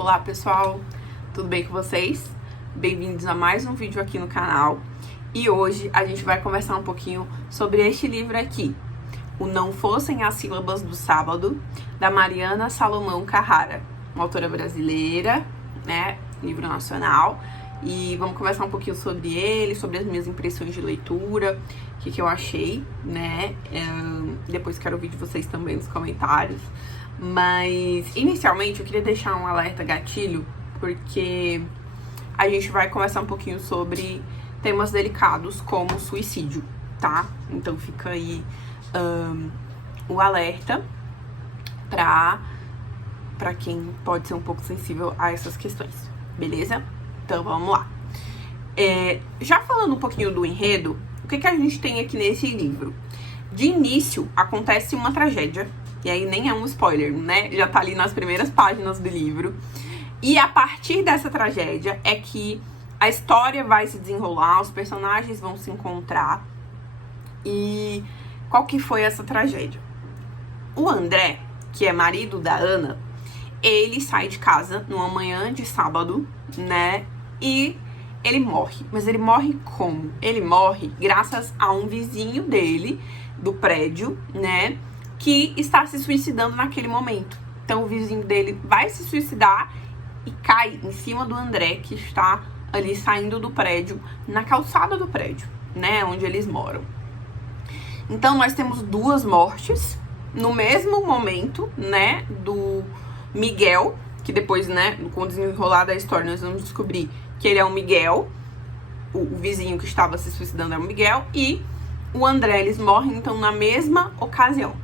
Olá pessoal, tudo bem com vocês? Bem-vindos a mais um vídeo aqui no canal. E hoje a gente vai conversar um pouquinho sobre este livro aqui, O Não Fossem as Sílabas do Sábado, da Mariana Salomão Carrara, uma autora brasileira, né, livro nacional. E vamos conversar um pouquinho sobre ele, sobre as minhas impressões de leitura, o que eu achei, né? Depois quero ouvir de vocês também nos comentários. Mas, inicialmente, eu queria deixar um alerta gatilho, porque a gente vai conversar um pouquinho sobre temas delicados como suicídio, tá? Então fica aí o alerta pra quem pode ser um pouco sensível a essas questões, beleza? Então vamos lá. Já falando um pouquinho do enredo, o que a gente tem aqui nesse livro? De início, acontece uma tragédia. E aí nem é um spoiler, né? Já tá ali nas primeiras páginas do livro. E a partir dessa tragédia é que a história vai se desenrolar, os personagens vão se encontrar. E qual que foi essa tragédia? O André, que é marido da Ana, ele sai de casa numa manhã de sábado, né? E ele morre. Mas ele morre como? Ele morre graças a um vizinho dele, do prédio, né? Que está se suicidando naquele momento. Então o vizinho dele vai se suicidar e cai em cima do André, que está ali saindo do prédio, na calçada do prédio, né, onde eles moram. Então nós temos duas mortes no mesmo momento, né, do Miguel, que depois, né, com o desenrolar da história nós vamos descobrir que ele é o Miguel, o vizinho que estava se suicidando é o Miguel, e o André, eles morrem então na mesma ocasião.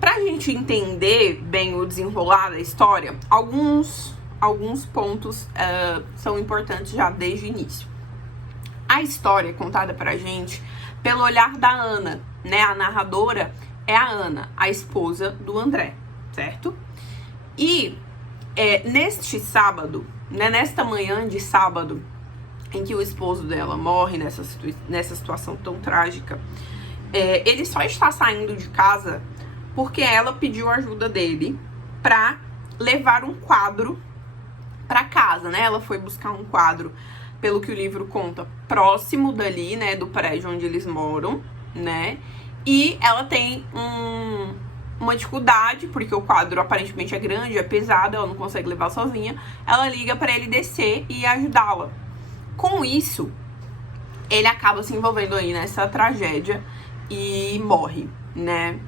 Pra gente entender bem o desenrolar da história, alguns pontos são importantes já desde o início. A história é contada pra gente pelo olhar da Ana, né? A narradora é a Ana, a esposa do André, certo? E neste sábado, né, nesta manhã de sábado, em que o esposo dela morre nessa situação tão trágica, ele só está saindo de casa porque ela pediu ajuda dele pra levar um quadro pra casa, né? Ela foi buscar um quadro, pelo que o livro conta, próximo dali, né, do prédio onde eles moram, né? E ela tem uma dificuldade, porque o quadro aparentemente é grande, é pesado, ela não consegue levar sozinha. Ela liga pra ele descer e ajudá-la. Com isso, ele acaba se envolvendo aí nessa tragédia e morre, né?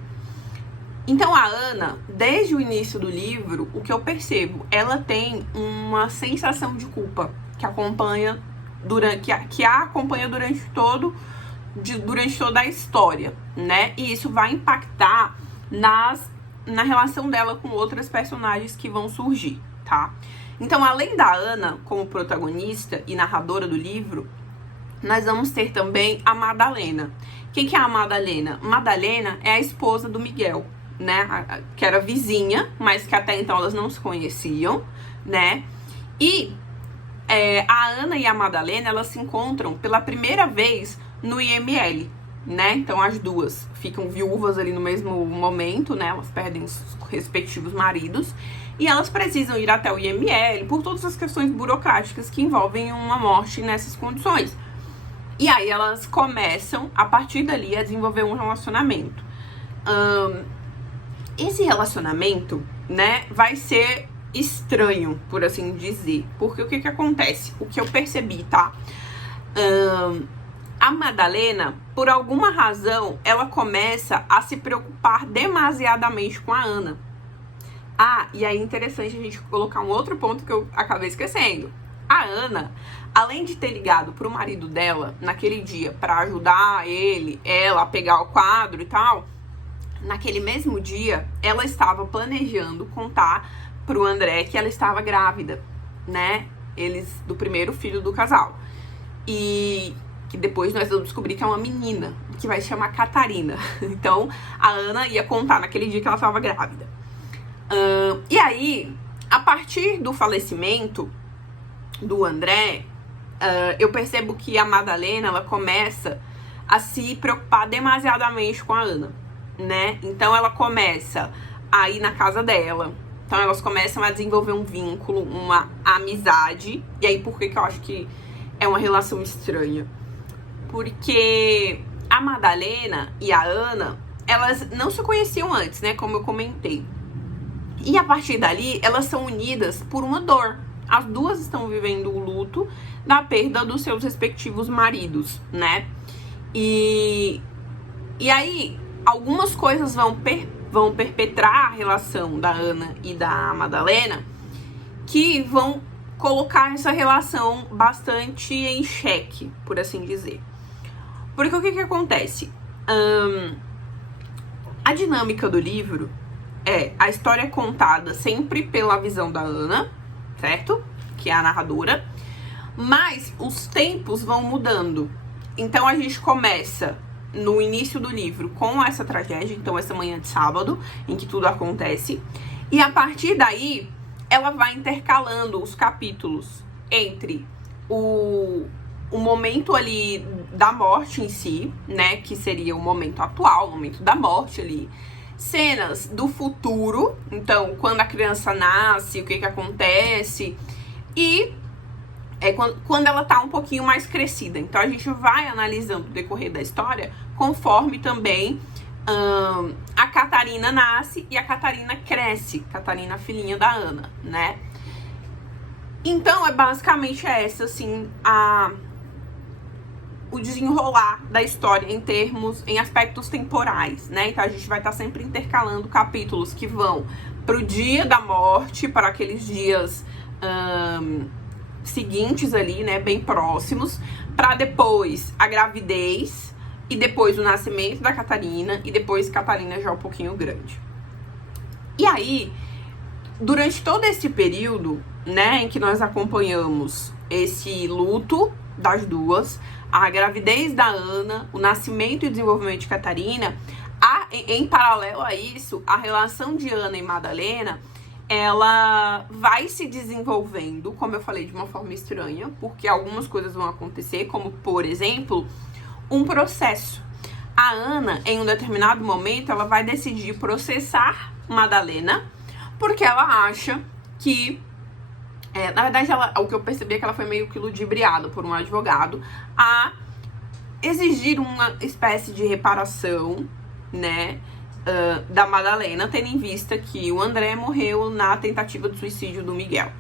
Então a Ana, desde o início do livro, o que eu percebo, ela tem uma sensação de culpa que acompanha que a acompanha durante toda a história, né? E isso vai impactar na relação dela com outras personagens que vão surgir, tá? Então, além da Ana como protagonista e narradora do livro, nós vamos ter também a Madalena. Quem que é a Madalena? Madalena é a esposa do Miguel, né? Que era vizinha, mas que até então elas não se conheciam, né? E a Ana e a Madalena, elas se encontram pela primeira vez no IML, né? Então as duas ficam viúvas ali no mesmo momento, né? Elas perdem os respectivos maridos e elas precisam ir até o IML por todas as questões burocráticas que envolvem uma morte nessas condições. E aí elas começam, a partir dali, a desenvolver um relacionamento. Esse relacionamento, né, vai ser estranho, por assim dizer. Porque o que acontece? O que eu percebi, tá? A Madalena, por alguma razão, ela começa a se preocupar demasiadamente com a Ana. E aí é interessante a gente colocar um outro ponto que eu acabei esquecendo. A Ana, além de ter ligado pro marido dela naquele dia pra ajudar ela a pegar o quadro e tal, naquele mesmo dia, ela estava planejando contar pro André que ela estava grávida, né? Do primeiro filho do casal. E que depois nós vamos descobrir que é uma menina, que vai se chamar Catarina. Então, a Ana ia contar naquele dia que ela estava grávida. E aí, a partir do falecimento do André, eu percebo que a Madalena, ela começa a se preocupar demasiadamente com a Ana, né? Então ela começa a ir na casa dela, Então elas começam a desenvolver um vínculo, uma amizade. E aí por que eu acho que é uma relação estranha? Porque a Madalena e a Ana, elas não se conheciam antes, né? Como eu comentei. E a partir dali, elas são unidas por uma dor. As duas estão vivendo o luto da perda dos seus respectivos maridos, né? E aí, algumas coisas vão perpetrar a relação da Ana e da Madalena, que vão colocar essa relação bastante em xeque, por assim dizer. Porque o que acontece? A dinâmica do livro é a história contada sempre pela visão da Ana, certo? Que é a narradora. Mas os tempos vão mudando. Então a gente começa no início do livro com essa tragédia, então essa manhã de sábado, em que tudo acontece. E a partir daí, ela vai intercalando os capítulos entre o momento ali da morte em si, né? Que seria o momento atual, o momento da morte ali. Cenas do futuro, então quando a criança nasce, o que acontece. E quando ela tá um pouquinho mais crescida. Então a gente vai analisando o decorrer da história conforme também a Catarina nasce e a Catarina cresce. Catarina, filhinha da Ana, né? Então é basicamente essa, assim, o desenrolar da história em aspectos temporais, né? Então a gente vai estar sempre intercalando capítulos que vão pro dia da morte, para aqueles dias seguintes ali, né, bem próximos, para depois a gravidez e depois o nascimento da Catarina e depois Catarina já um pouquinho grande. E aí, durante todo esse período, né, em que nós acompanhamos esse luto das duas, a gravidez da Ana, o nascimento e o desenvolvimento de Catarina, em paralelo a isso, a relação de Ana e Madalena, ela vai se desenvolvendo, como eu falei, de uma forma estranha, porque algumas coisas vão acontecer, como, por exemplo, um processo. A Ana, em um determinado momento, ela vai decidir processar Madalena, porque ela acha que... na verdade, o que eu percebi é que ela foi meio que ludibriada por um advogado a exigir uma espécie de reparação, né, da Madalena, tendo em vista que o André morreu na tentativa de suicídio do Miguel,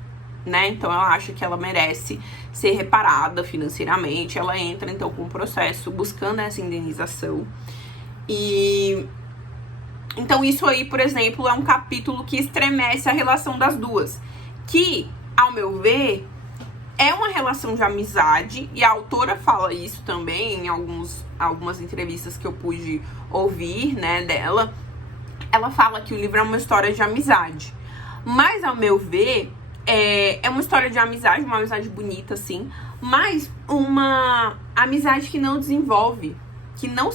né? Então ela acha que ela merece ser reparada financeiramente. Ela entra então com um processo buscando essa indenização. E então isso aí, por exemplo, é um capítulo que estremece a relação das duas, que, ao meu ver, é uma relação de amizade, e a autora fala isso também em algumas entrevistas que eu pude ouvir, né, dela. Ela fala que o livro é uma história de amizade, mas, ao meu ver, é uma história de amizade, uma amizade bonita, assim, mas uma amizade que não se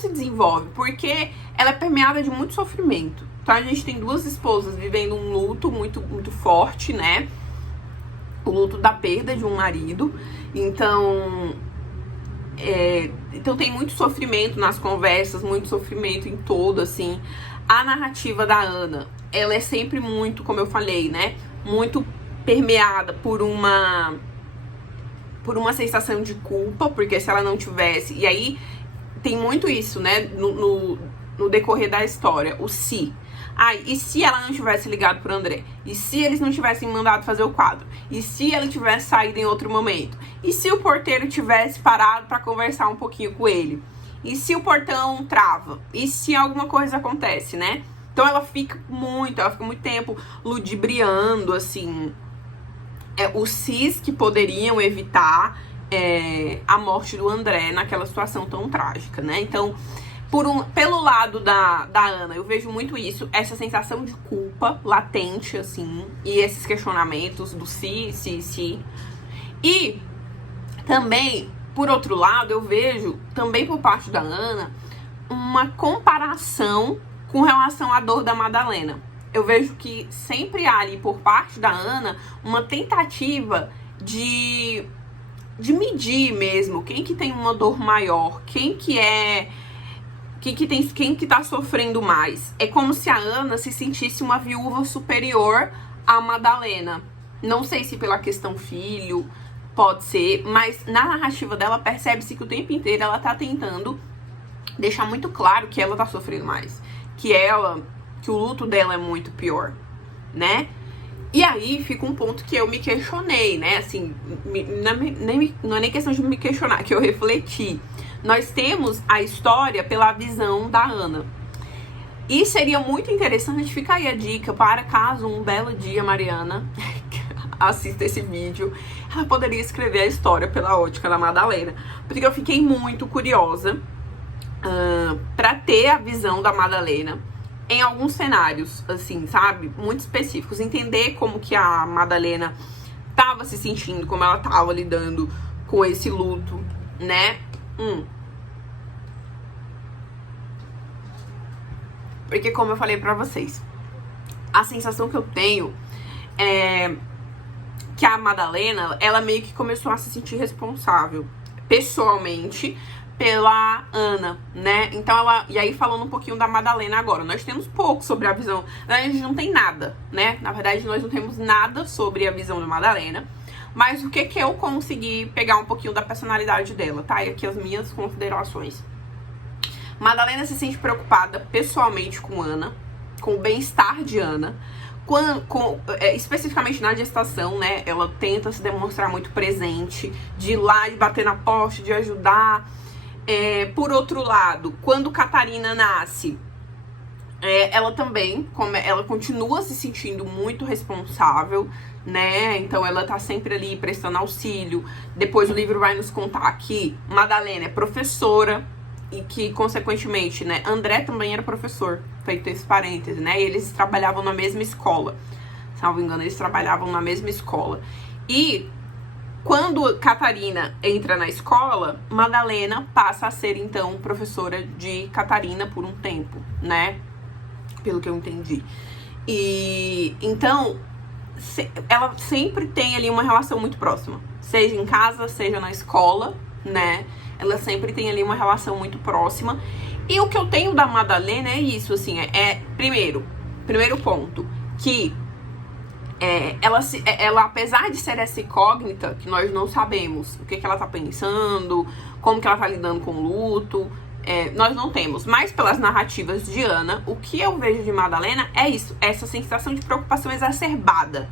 desenvolve, porque ela é permeada de muito sofrimento. Então a gente tem duas esposas vivendo um luto muito, muito forte, né? O luto da perda de um marido. Então tem muito sofrimento nas conversas, muito sofrimento em todo, assim. A narrativa da Ana, ela é sempre muito, como eu falei, né, muito permeada por uma sensação de culpa, porque se ela não tivesse... E aí tem muito isso, né, no decorrer da história, o se. E se ela não tivesse ligado pro André? E se eles não tivessem mandado fazer o quadro? E se ela tivesse saído em outro momento? E se o porteiro tivesse parado pra conversar um pouquinho com ele? E se o portão trava? E se alguma coisa acontece, né? Então ela fica muito tempo ludibriando, assim, os cis que poderiam evitar a morte do André naquela situação tão trágica, né? Então, pelo lado da Ana, eu vejo muito isso, essa sensação de culpa latente, assim, e esses questionamentos do se. E também, por outro lado, eu vejo, também por parte da Ana, uma comparação com relação à dor da Madalena. Eu vejo que sempre há ali, por parte da Ana, uma tentativa de medir mesmo quem que tem uma dor maior, quem que tá sofrendo mais. É como se a Ana se sentisse uma viúva superior a Madalena. Não sei se pela questão filho, pode ser, mas na narrativa dela percebe-se que o tempo inteiro ela tá tentando deixar muito claro que ela tá sofrendo mais. Que o luto dela é muito pior, né? E aí fica um ponto que eu me questionei, né? Assim, não é nem questão de me questionar, que eu refleti. Nós temos a história pela visão da Ana. E seria muito interessante, fica aí a dica, para caso um belo dia Mariana assista esse vídeo, ela poderia escrever a história pela ótica da Madalena. Porque eu fiquei muito curiosa pra ter a visão da Madalena em alguns cenários, assim, sabe? Muito específicos. Entender como que a Madalena tava se sentindo, como ela tava lidando com esse luto, né? Porque, como eu falei pra vocês, a sensação que eu tenho é que a Madalena, ela meio que começou a se sentir responsável, pessoalmente, pela Ana, né? Então e aí falando um pouquinho da Madalena agora, nós temos pouco sobre a visão, a gente não tem nada, né? Na verdade, nós não temos nada sobre a visão da Madalena, mas o que eu consegui pegar um pouquinho da personalidade dela, tá? E aqui as minhas considerações. Madalena se sente preocupada pessoalmente com Ana, com o bem-estar de Ana, especificamente na gestação, né? Ela tenta se demonstrar muito presente, de ir lá e bater na porta, de ajudar. Por outro lado, quando Catarina nasce, ela também, ela continua se sentindo muito responsável, né? Então ela tá sempre ali prestando auxílio. Depois o livro vai nos contar que Madalena é professora e que, consequentemente, né, André também era professor, feito esse parêntese, né? E eles trabalhavam na mesma escola. Salvo engano, eles trabalhavam na mesma escola. E quando Catarina entra na escola, Madalena passa a ser, então, professora de Catarina por um tempo, né? Pelo que eu entendi. E então, ela sempre tem ali uma relação muito próxima. Seja em casa, seja na escola, né? Ela sempre tem ali uma relação muito próxima. E o que eu tenho da Madalena é isso, assim, primeiro ponto, que ela, apesar de ser essa incógnita, que nós não sabemos o que ela tá pensando, como que ela tá lidando com o luto, nós não temos. Mas pelas narrativas de Ana, o que eu vejo de Madalena é isso, essa sensação de preocupação exacerbada,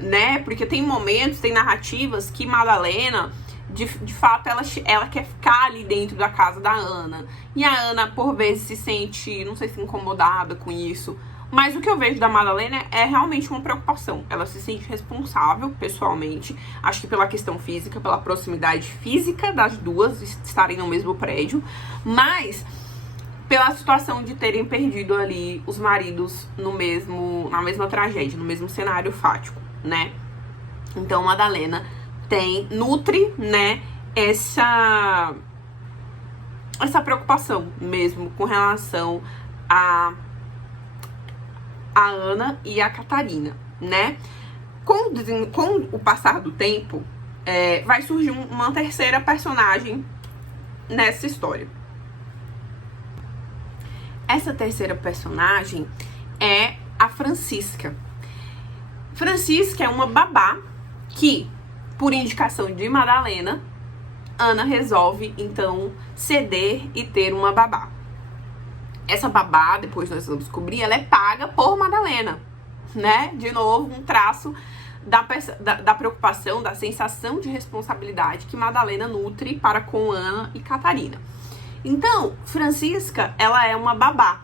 né? Porque tem momentos, tem narrativas que Madalena, de fato, ela quer ficar ali dentro da casa da Ana. E a Ana, por vezes, se sente, não sei se incomodada com isso. Mas o que eu vejo da Madalena é realmente uma preocupação. Ela se sente responsável, pessoalmente. Acho que pela questão física, pela proximidade física das duas estarem no mesmo prédio. Mas pela situação de terem perdido ali os maridos na mesma tragédia, no mesmo cenário fático, né? Então, Madalena nutre, né, essa preocupação mesmo com relação a Ana e a Catarina, né? Com o passar do tempo, vai surgir uma terceira personagem nessa história. Essa terceira personagem é a Francisca. Francisca é uma babá que, por indicação de Madalena, Ana resolve, então, ceder e ter uma babá. Essa babá, depois nós vamos descobrir, ela é paga por Madalena, né? De novo, um traço da preocupação, da sensação de responsabilidade que Madalena nutre para com Ana e Catarina. Então, Francisca, ela é uma babá.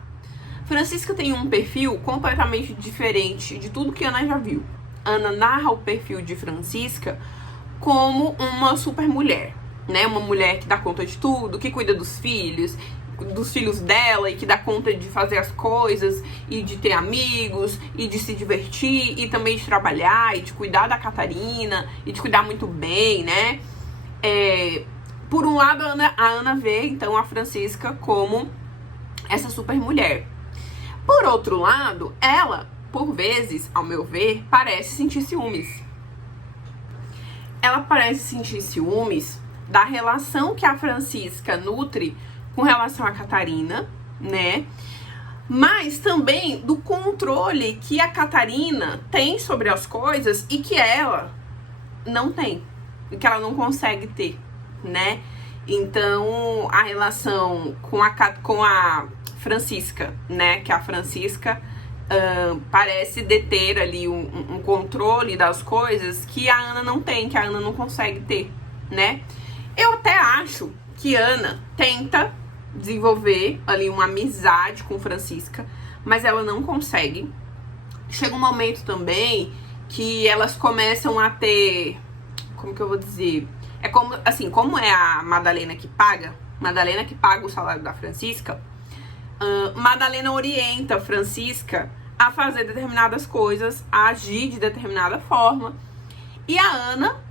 Francisca tem um perfil completamente diferente de tudo que Ana já viu. Ana narra o perfil de Francisca como uma super mulher, né? Uma mulher que dá conta de tudo, que cuida dos filhos dela e que dá conta de fazer as coisas e de ter amigos e de se divertir e também de trabalhar e de cuidar da Catarina e de cuidar muito bem, né? Por um lado, a Ana vê, então, a Francisca como essa super mulher. Por outro lado, ela, por vezes, ao meu ver, parece sentir ciúmes. Ela parece sentir ciúmes da relação que a Francisca nutre com relação a Catarina, né? mas também do controle que a Catarina tem sobre as coisas e que ela não tem, e que ela não consegue ter, né? Então, a relação com a Francisca, né? Que a Francisca parece deter ali um controle das coisas que a Ana não tem, que a Ana não consegue ter, né? Eu até acho que Ana tenta desenvolver ali uma amizade com Francisca, mas ela não consegue. Chega um momento também que elas começam a ter, como que eu vou dizer? É como, assim, como é a Madalena que paga o salário da Francisca, Madalena orienta a Francisca a fazer determinadas coisas, a agir de determinada forma. E a Ana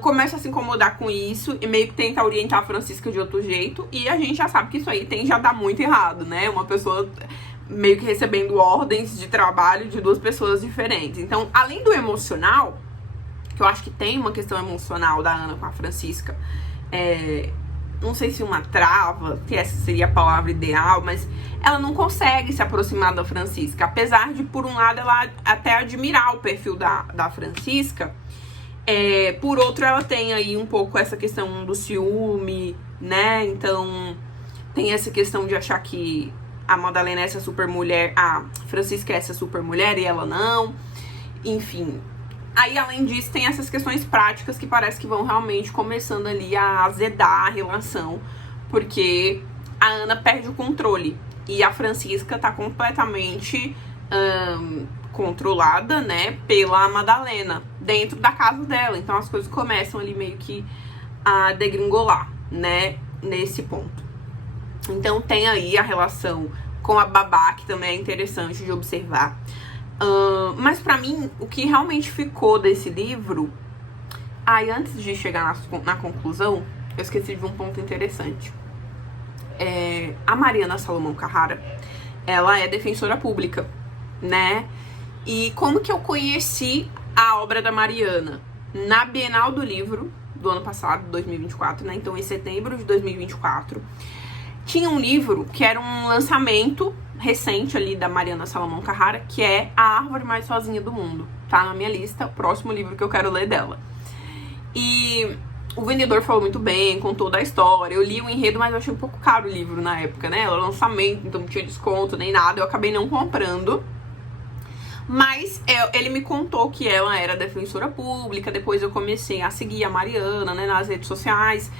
começa a se incomodar com isso e meio que tenta orientar a Francisca de outro jeito. E a gente já sabe que isso aí tende a dar muito errado, né? Uma pessoa meio que recebendo ordens de trabalho de duas pessoas diferentes. Então, além do emocional, que eu acho que tem uma questão emocional da Ana com a Francisca, não sei se uma trava, que essa seria a palavra ideal, mas ela não consegue se aproximar da Francisca, apesar de, por um lado, ela até admirar o perfil da Francisca, por outro, ela tem aí um pouco essa questão do ciúme, né? Então, tem essa questão de achar que a Madalena é essa super mulher, a Francisca é essa super mulher e ela não, enfim. Aí, além disso, tem essas questões práticas que parece que vão realmente começando ali a azedar a relação, porque a Ana perde o controle e a Francisca tá completamente controlada, né, pela Madalena, dentro da casa dela. Então, as coisas começam ali meio que a degringolar, né, nesse ponto. Então, tem aí a relação com a babá, que também é interessante de observar. Mas pra mim, o que realmente ficou desse livro... antes de chegar na conclusão, eu esqueci de um ponto interessante. A Mariana Salomão Carrara, ela é defensora pública, né? E como que eu conheci a obra da Mariana? Na Bienal do Livro do ano passado, 2024, né? Então, em setembro de 2024, tinha um livro que era um lançamento recente ali da Mariana Salomão Carrara, que é A Árvore Mais Sozinha do Mundo. Tá na minha lista, o próximo livro que eu quero ler dela. E o vendedor falou muito bem, contou da história. Eu li o enredo, mas eu achei um pouco caro o livro na época, né? Era lançamento, então não tinha desconto nem nada. Eu acabei não comprando. Mas ele me contou que ela era defensora pública. Depois eu comecei a seguir a Mariana, né, nas redes sociais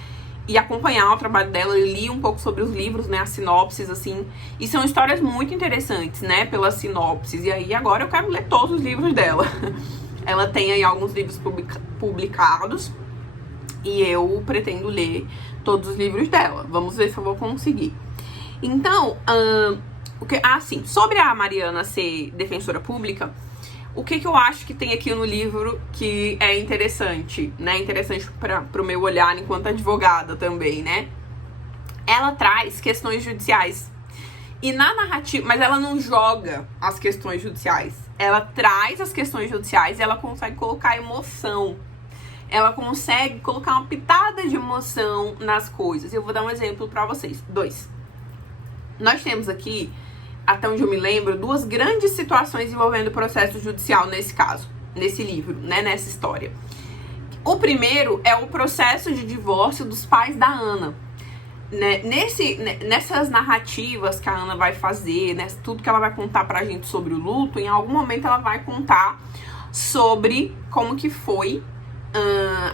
e acompanhar o trabalho dela. Eu li um pouco sobre os livros, né, as sinopses, assim. E são histórias muito interessantes, né, pelas sinopses. E aí agora eu quero ler todos os livros dela. Ela tem aí alguns livros publicados e eu pretendo ler todos os livros dela. Vamos ver se eu vou conseguir. Então, assim, sobre a Mariana ser defensora pública, o que eu acho que tem aqui no livro que é interessante, né? Interessante pro meu olhar enquanto advogada também, né? Ela traz questões judiciais. E na narrativa, mas ela não joga as questões judiciais. Ela traz as questões judiciais e ela consegue colocar emoção. Ela consegue colocar uma pitada de emoção nas coisas. Eu vou dar um exemplo pra vocês. 2. Nós temos aqui, até onde eu me lembro, 2 grandes situações envolvendo o processo judicial nesse caso, nesse livro, né, nessa história. O primeiro é o processo de divórcio dos pais da Ana. Né, nessas narrativas que a Ana vai fazer, né, tudo que ela vai contar pra gente sobre o luto, em algum momento ela vai contar sobre como que foi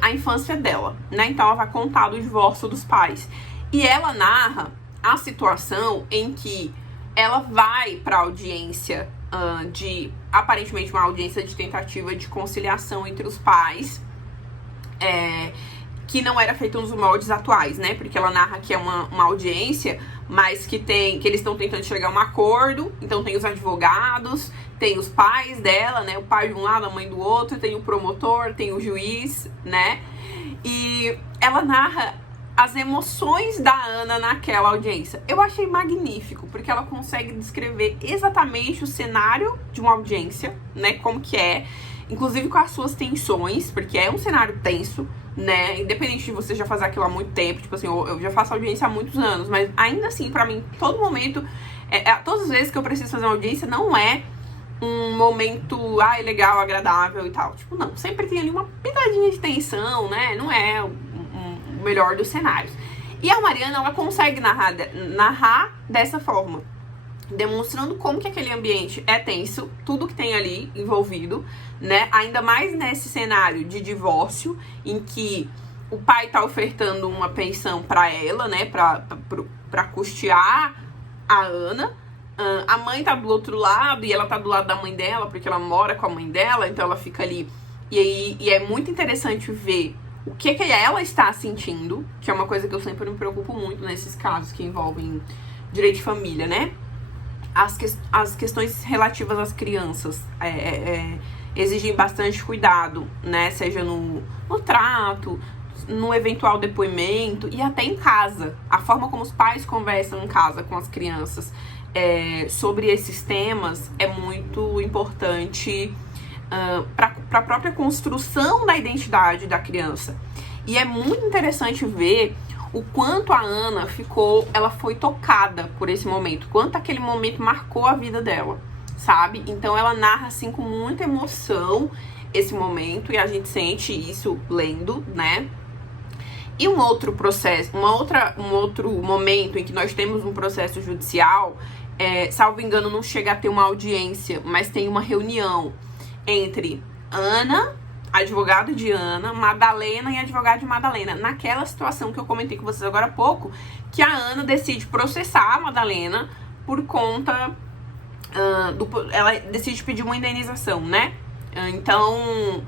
a infância dela, né? Então ela vai contar do divórcio dos pais. E ela narra a situação em que ela vai pra audiência aparentemente uma audiência de tentativa de conciliação entre os pais, que não era feita nos moldes atuais, né? Porque ela narra que é uma audiência, mas que eles estão tentando chegar a um acordo. Então tem os advogados, tem os pais dela, né? O pai de um lado, a mãe do outro, tem o promotor, tem o juiz, né? E ela narra as emoções da Ana naquela audiência. Eu achei magnífico, porque ela consegue descrever exatamente o cenário de uma audiência, né? Como que é, inclusive com as suas tensões, porque é um cenário tenso, né? Independente de você já fazer aquilo há muito tempo, tipo assim, eu já faço audiência há muitos anos, mas ainda assim, pra mim, todo momento Todas as vezes que eu preciso fazer uma audiência, não é um momento, legal, agradável e tal. Tipo, não, sempre tem ali uma pitadinha de tensão, né? Não é o melhor dos cenários. E a Mariana, ela consegue narrar dessa forma, demonstrando como que aquele ambiente é tenso, tudo que tem ali envolvido, né? Ainda mais nesse cenário de divórcio, em que o pai tá ofertando uma pensão pra ela, né? Pra custear a Ana. A mãe tá do outro lado e ela tá do lado da mãe dela, porque ela mora com a mãe dela, então ela fica ali. E é muito interessante ver o que ela está sentindo, que é uma coisa que eu sempre me preocupo muito nesses casos que envolvem direito de família, né? As questões relativas às crianças exigem bastante cuidado, né? Seja no trato, no eventual depoimento e até em casa. A forma como os pais conversam em casa com as crianças sobre esses temas é muito importante para a própria construção da identidade da criança. E é muito interessante ver o quanto a Ana ela foi tocada por esse momento, quanto aquele momento marcou a vida dela, sabe? Então ela narra assim com muita emoção esse momento e a gente sente isso lendo, né? E um outro processo, um outro momento em que nós temos um processo judicial, salvo engano, não chega a ter uma audiência, mas tem uma reunião entre Ana, advogado de Ana, Madalena e advogado de Madalena. Naquela situação que eu comentei com vocês agora há pouco, que a Ana decide processar a Madalena por conta ela decide pedir uma indenização, né? Então,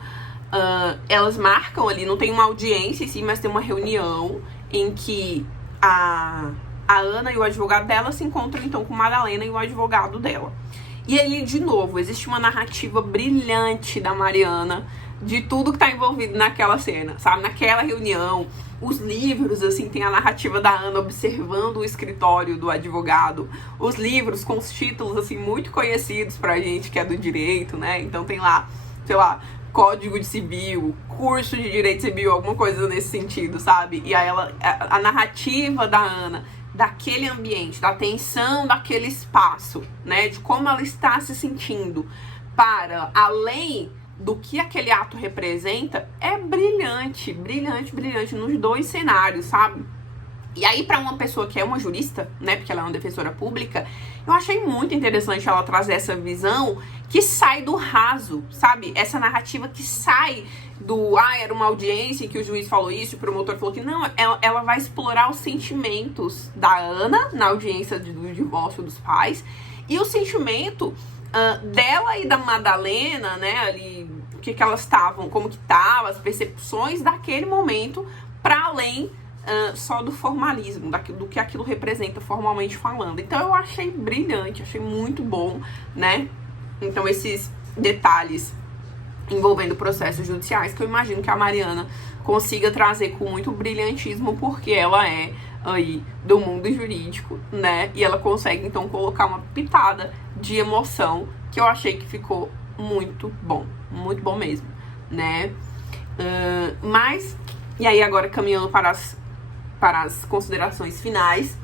elas marcam ali, não tem uma audiência em si, mas tem uma reunião em que a Ana e o advogado dela se encontram então com Madalena e o advogado dela. E aí, de novo, existe uma narrativa brilhante da Mariana de tudo que tá envolvido naquela cena, sabe? Naquela reunião, os livros, assim, tem a narrativa da Ana observando o escritório do advogado, os livros com os títulos, assim, muito conhecidos pra gente que é do direito, né? Então tem lá, sei lá, Código de Civil, curso de Direito Civil, alguma coisa nesse sentido, sabe? E aí a narrativa da Ana, daquele ambiente, da tensão daquele espaço, né? De como ela está se sentindo para além do que aquele ato representa, é brilhante, brilhante, brilhante nos dois cenários, sabe? E aí, para uma pessoa que é uma jurista, né, porque ela é uma defensora pública, eu achei muito interessante ela trazer essa visão que sai do raso, sabe? Essa narrativa que sai do, era uma audiência que o juiz falou isso, o promotor falou que não, ela vai explorar os sentimentos da Ana na audiência do divórcio dos pais e o sentimento dela e da Madalena, né, ali, o que elas estavam, como que estavam, as percepções daquele momento, para além só do formalismo, do que aquilo representa formalmente falando. Então eu achei brilhante, achei muito bom, né? Então esses detalhes envolvendo processos judiciais que eu imagino que a Mariana consiga trazer com muito brilhantismo, porque ela é aí do mundo jurídico, né? E ela consegue então colocar uma pitada de emoção que eu achei que ficou muito bom mesmo, né? Mas, e aí agora caminhando para as considerações finais,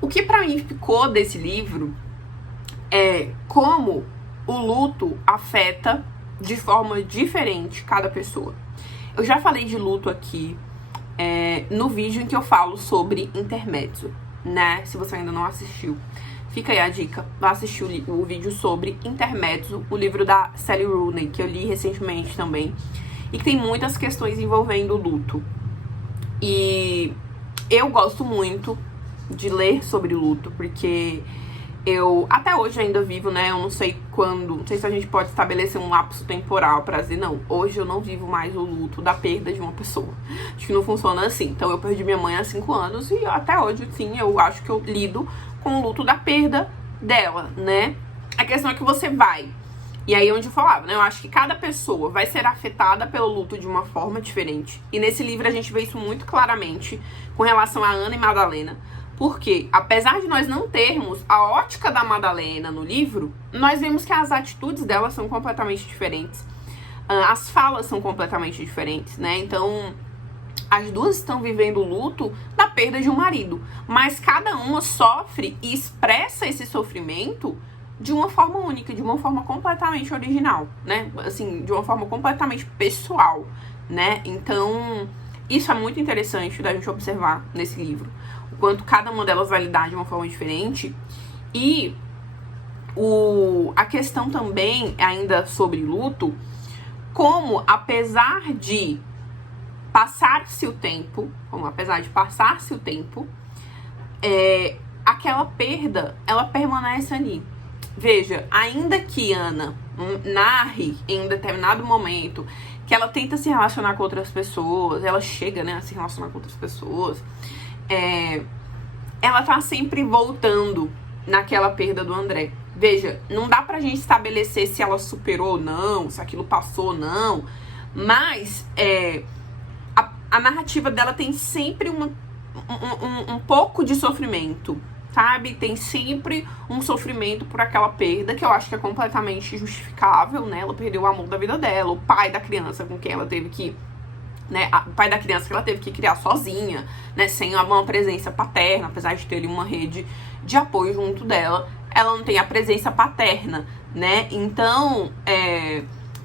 o que pra mim ficou desse livro é como o luto afeta de forma diferente cada pessoa. Eu já falei de luto aqui no vídeo em que eu falo sobre intermezzo, né? Se você ainda não assistiu, fica aí a dica, vá assistir o vídeo sobre intermezzo, o livro da Sally Rooney, que eu li recentemente também, e que tem muitas questões envolvendo o luto. E eu gosto muito de ler sobre luto, porque eu até hoje ainda vivo, né? Eu não sei quando, não sei se a gente pode estabelecer um lapso temporal pra dizer, não, hoje eu não vivo mais o luto da perda de uma pessoa. Acho que não funciona assim. Então eu perdi minha mãe há 5 anos e até hoje, sim, eu acho que eu lido com o luto da perda dela, né? A questão é que você vai. E aí onde eu falava, né? Eu acho que cada pessoa vai ser afetada pelo luto de uma forma diferente. E nesse livro a gente vê isso muito claramente com relação a Ana e Madalena. Porque, apesar de nós não termos a ótica da Madalena no livro, nós vemos que as atitudes dela são completamente diferentes. As falas são completamente diferentes, né? Então, As duas estão vivendo o luto da perda de um marido, mas cada uma sofre e expressa esse sofrimento de uma forma única, de uma forma completamente original, né? Assim, de uma forma completamente pessoal, né? Então, isso é muito interessante da gente observar nesse livro, o quanto cada uma delas vai lidar de uma forma diferente. E a questão também, ainda sobre luto, como apesar de passar-se o tempo, aquela perda, ela permanece ali. Veja, ainda que Ana narre em um determinado momento que ela tenta se relacionar com outras pessoas, ela chega, né, a se relacionar com outras pessoas, ela tá sempre voltando naquela perda do André. Veja, não dá pra gente estabelecer se ela superou ou não, se aquilo passou ou não, mas a narrativa dela tem sempre um pouco de sofrimento, sabe? Tem sempre um sofrimento por aquela perda, que eu acho que é completamente justificável, né? Ela perdeu o amor da vida dela, o pai da criança com quem ela teve que, né? O pai da criança que ela teve que criar sozinha, né? Sem uma presença paterna, apesar de ter uma rede de apoio junto dela, ela não tem a presença paterna, né? Então,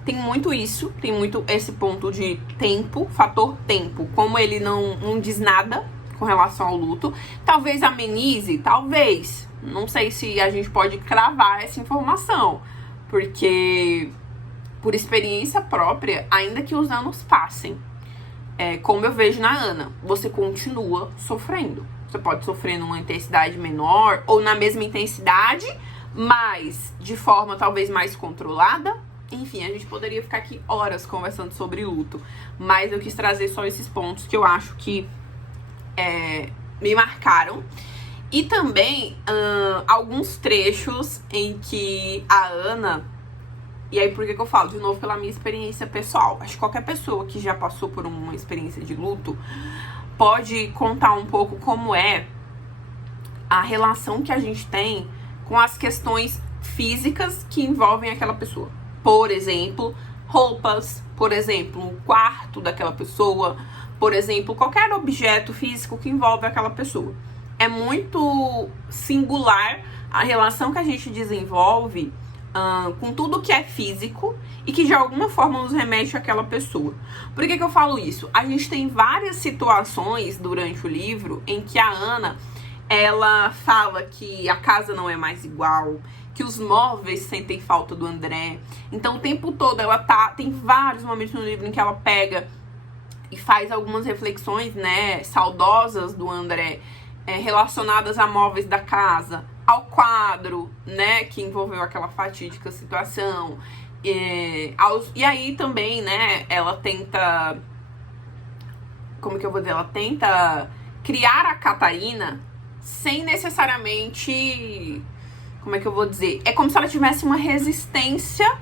tem muito isso, tem muito esse ponto de tempo, fator tempo. Como ele não diz nada com relação ao luto, talvez amenize, talvez. Não sei se a gente pode cravar essa informação, porque por experiência própria, ainda que os anos passem, como eu vejo na Ana, você continua sofrendo. Você pode sofrer numa intensidade menor ou na mesma intensidade, mas de forma talvez mais controlada. Enfim, a gente poderia ficar aqui horas conversando sobre luto, mas eu quis trazer só esses pontos que eu acho que me marcaram. E também alguns trechos em que a Ana... E aí, por que eu falo? De novo, pela minha experiência pessoal. Acho que qualquer pessoa que já passou por uma experiência de luto pode contar um pouco como é a relação que a gente tem com as questões físicas que envolvem aquela pessoa. Por exemplo, roupas, por exemplo, o quarto daquela pessoa, por exemplo, qualquer objeto físico que envolve aquela pessoa. É muito singular a relação que a gente desenvolve com tudo que é físico e que de alguma forma nos remete àquela pessoa. Por que eu falo isso? A gente tem várias situações durante o livro em que a Ana, ela fala que a casa não é mais igual, que os móveis sentem falta do André. Então o tempo todo tem vários momentos no livro em que ela pega e faz algumas reflexões, né, saudosas do André, relacionadas a móveis da casa, ao quadro, né, que envolveu aquela fatídica situação. E aí também, né, ela tenta... Como que eu vou dizer? Ela tenta criar a Catarina sem necessariamente... Como é que eu vou dizer? É como se ela tivesse uma resistência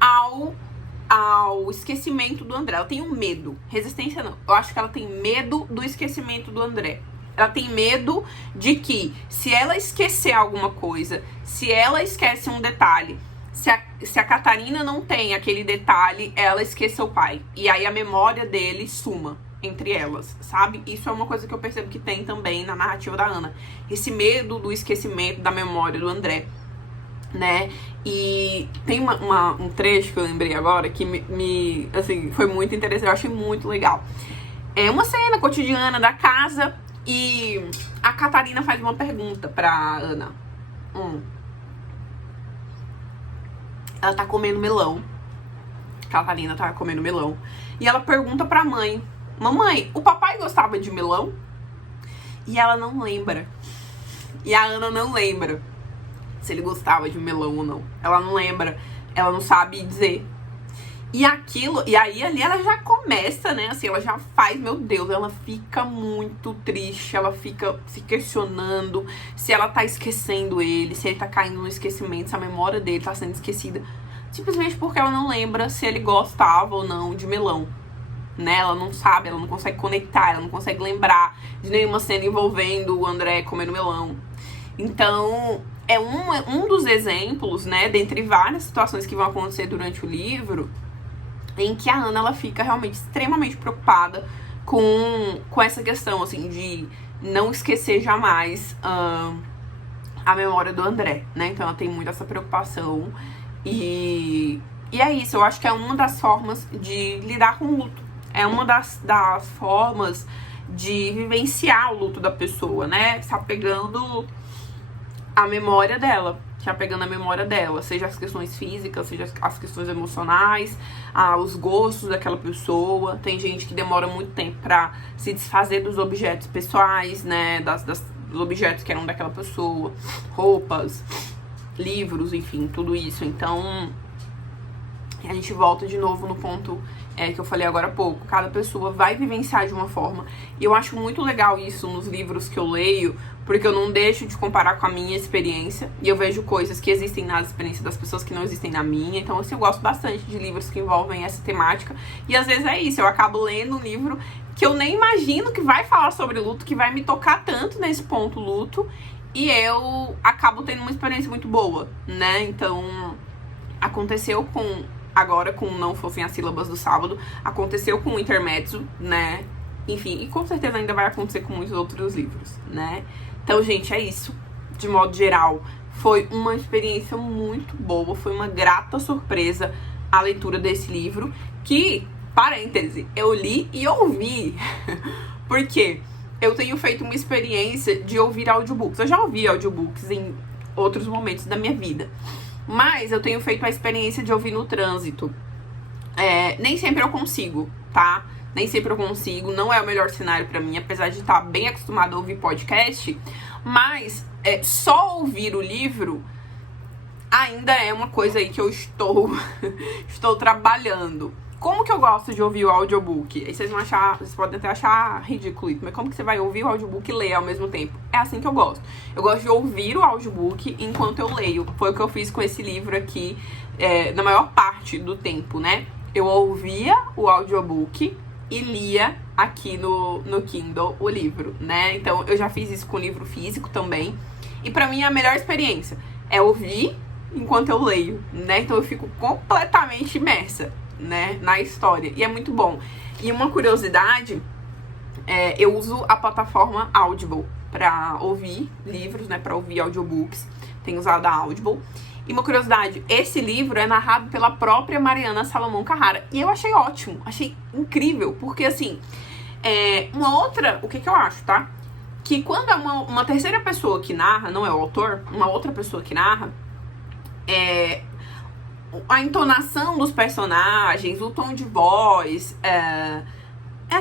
ao esquecimento do André. Ela tem um medo. Resistência não. Eu acho que ela tem medo do esquecimento do André. Ela tem medo de que, se ela esquecer alguma coisa, se ela esquece um detalhe, se a Catarina não tem aquele detalhe, ela esqueça o pai. E aí a memória dele suma entre elas, sabe? Isso é uma coisa que eu percebo que tem também na narrativa da Ana. Esse medo do esquecimento da memória do André, né? E tem um trecho que eu lembrei agora que assim, foi muito interessante, eu achei muito legal. É uma cena cotidiana da casa e a Catarina faz uma pergunta pra Ana. Ela tá comendo melão. Catarina tá comendo melão. E ela pergunta pra mãe: mamãe, o papai gostava de melão? E ela não lembra. E a Ana não lembra se ele gostava de melão ou não. Ela não lembra. Ela não sabe dizer. E aí ali ela já começa, né, assim, ela já faz, meu Deus, ela fica muito triste, ela fica se questionando se ela tá esquecendo ele, se ele tá caindo no esquecimento, se a memória dele tá sendo esquecida, simplesmente porque ela não lembra se ele gostava ou não de melão, né, ela não sabe, ela não consegue conectar, ela não consegue lembrar de nenhuma cena envolvendo o André comendo melão. Então, é um dos exemplos, né, dentre várias situações que vão acontecer durante o livro, em que a Ana, ela fica realmente extremamente preocupada com essa questão, assim, de não esquecer jamais a memória do André, né? Então ela tem muito essa preocupação. E é isso, eu acho que é uma das formas de lidar com o luto. É uma das formas de vivenciar o luto da pessoa, né? Se apegando à memória dela. Seja as questões físicas, seja as questões emocionais, os gostos daquela pessoa. Tem gente que demora muito tempo pra se desfazer dos objetos pessoais, né? Dos objetos que eram daquela pessoa, roupas, livros, enfim, tudo isso. Então, a gente volta de novo no ponto que eu falei agora há pouco. Cada pessoa vai vivenciar de uma forma. E eu acho muito legal isso nos livros que eu leio, porque eu não deixo de comparar com a minha experiência. E eu vejo coisas que existem nas experiências das pessoas que não existem na minha. Então, assim, eu gosto bastante de livros que envolvem essa temática. E às vezes é isso, eu acabo lendo um livro que eu nem imagino que vai falar sobre luto, que vai me tocar tanto nesse ponto luto. E eu acabo tendo uma experiência muito boa, né? Então, aconteceu agora com Não Fossem as Sílabas do Sábado, aconteceu com o Intermezzo, né? Enfim, e com certeza ainda vai acontecer com muitos outros livros, né? Então, gente, é isso. De modo geral, foi uma experiência muito boa, foi uma grata surpresa a leitura desse livro, que, parêntese, eu li e ouvi. Por quê? Eu tenho feito uma experiência de ouvir audiobooks. Eu já ouvi audiobooks em outros momentos da minha vida, mas eu tenho feito a experiência de ouvir no trânsito. Nem sempre eu consigo, tá? Nem sempre eu consigo, não é o melhor cenário pra mim, apesar de estar bem acostumada a ouvir podcast. Mas só ouvir o livro ainda é uma coisa aí que eu estou trabalhando. Como que eu gosto de ouvir o audiobook? Aí vocês podem até achar ridículo isso, mas como que você vai ouvir o audiobook e ler ao mesmo tempo? É assim que eu gosto. Eu gosto de ouvir o audiobook enquanto eu leio. Foi o que eu fiz com esse livro aqui, na maior parte do tempo, né? Eu ouvia o audiobook e lia aqui no Kindle o livro, né? Então, eu já fiz isso com livro físico também. E pra mim, a melhor experiência é ouvir enquanto eu leio, né? Então, eu fico completamente imersa, né, na história, e é muito bom. E uma curiosidade, eu uso a plataforma Audible pra ouvir livros, né, pra ouvir audiobooks. Tenho usado a Audible. E uma curiosidade, esse livro é narrado pela própria Mariana Salomão Carrara, e eu achei ótimo, achei incrível, porque assim, o que eu acho, tá? Que quando é uma terceira pessoa que narra, não é o autor, uma outra pessoa que narra, a entonação dos personagens, o tom de voz, é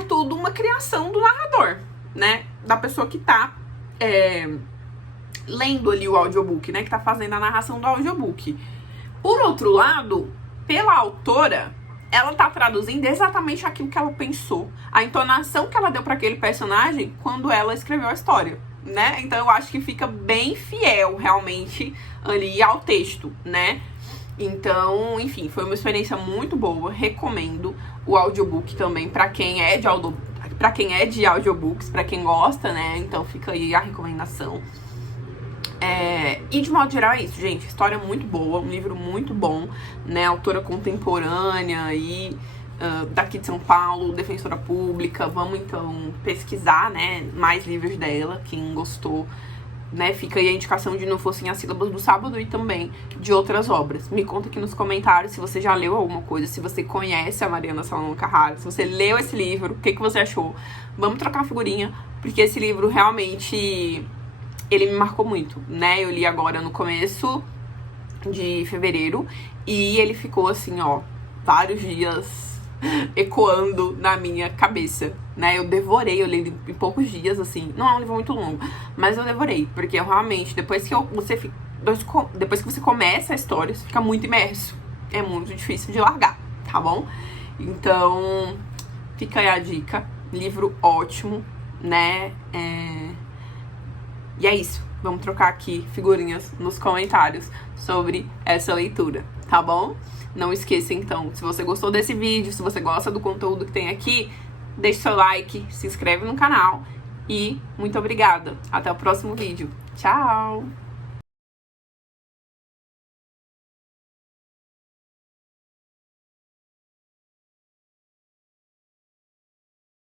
tudo uma criação do narrador, né? Da pessoa que tá lendo ali o audiobook, né? Que tá fazendo a narração do audiobook. Por outro lado, pela autora, ela tá traduzindo exatamente aquilo que ela pensou, a entonação que ela deu para aquele personagem quando ela escreveu a história, né? Então eu acho que fica bem fiel, realmente, ali ao texto, né? Então, enfim, foi uma experiência muito boa. Recomendo o audiobook também pra quem é de audiobooks, pra quem gosta, né? Então fica aí a recomendação. E de modo geral é isso, gente. História muito boa, um livro muito bom, né? Autora contemporânea aí, daqui de São Paulo, defensora pública. Vamos então pesquisar, né? Mais livros dela, quem gostou, né? Fica aí a indicação de Não Fossem as Sílabas do Sábado e também de outras obras. Me conta aqui nos comentários se você já leu alguma coisa, se você conhece a Mariana Salomão Carrara, se você leu esse livro, o que você achou. Vamos trocar uma figurinha, porque esse livro realmente, ele me marcou muito, né? Eu li agora no começo de fevereiro e ele ficou assim, ó, vários dias ecoando na minha cabeça, né? Eu li ele em poucos dias, assim. Não é um livro muito longo, mas eu devorei, porque eu realmente, depois que você começa a história, você fica muito imerso. É muito difícil de largar, tá bom? Então, fica aí a dica. Livro ótimo, né? E é isso. Vamos trocar aqui figurinhas nos comentários sobre essa leitura, tá bom? Não esqueça, então, se você gostou desse vídeo, se você gosta do conteúdo que tem aqui, deixe seu like, se inscreve no canal e muito obrigada. Até o próximo vídeo. Tchau!